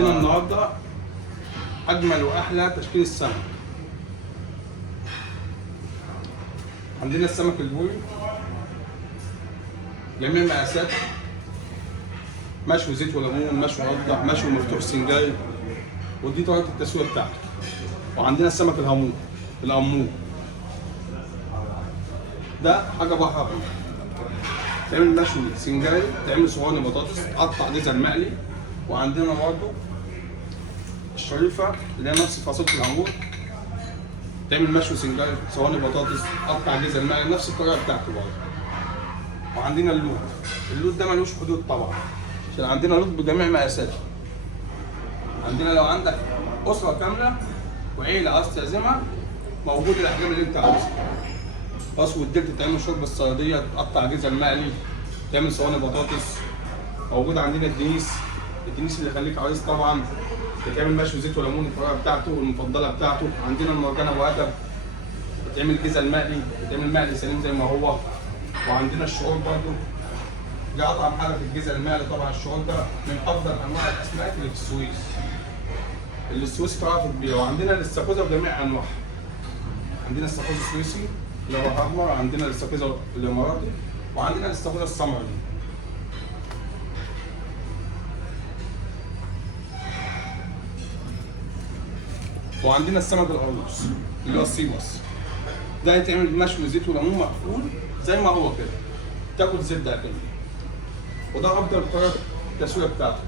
عندنا النهارده اجمل واحلى تشكيل السمك. عندنا السمك البوري جميع المقاسات، مشوي زيت وليمون، مشوي رده، مشوي مفتوح سنجاري، ودي طريقه التسويه بتاعته. وعندنا السمك الامور ده حاجه بحر ابيض، تعمل مشوي سنجاري، تعمل صواني بطاطس، تقطع جزر مقلي. وعندنا برضه الشريفه اللي هي نفس فاصوليا العنقود، تعمل مشوي سنجاري، صواني بطاطس، قطع جزر مقلي، نفس الطريقه بتاعته برضه. وعندنا اللوت ده ملوش حدود طبعا، عشان عندنا لوت بجميع مقاساته. عندنا لو عندك اسره كامله وعيله عايز تعزمها، موجود الاحجام اللي انت عايزها. راس والدلت تعمل شوربه الصياديه، تقطع جزر مقلي، تعمل صواني بطاطس. موجود عندنا الدنيس اللي يخليك عايز طبعا، بتعمل مشوي زيت وليمون الطريقه بتاعته المفضله بتاعته. عندنا المرجانه وادب، بتعمل جزر مقلي، بتعمل مقلي سليم زي ما هو. وعندنا الشعور برضه، ده اطعم حاجه في الجزر المقلي طبعا. الشعور ده من افضل انواع الاسماك اللي في السويس، اللي السويس تعرف تبيعه. وعندنا الاستاكوزا بجميع انواعها، عندنا الاستاكوزا السويسي اللي هو احمر، عندنا الاستاكوزا الاماراتي، وعندنا الاستاكوزا السمري. وعندنا السمك القاروص اللي هو السيبس، ده هيتعمل مشوي زيت وليمون مقفول زي ما هو كده، تاكل زبده كده. وده افضل طريقه التسويه بتاعته.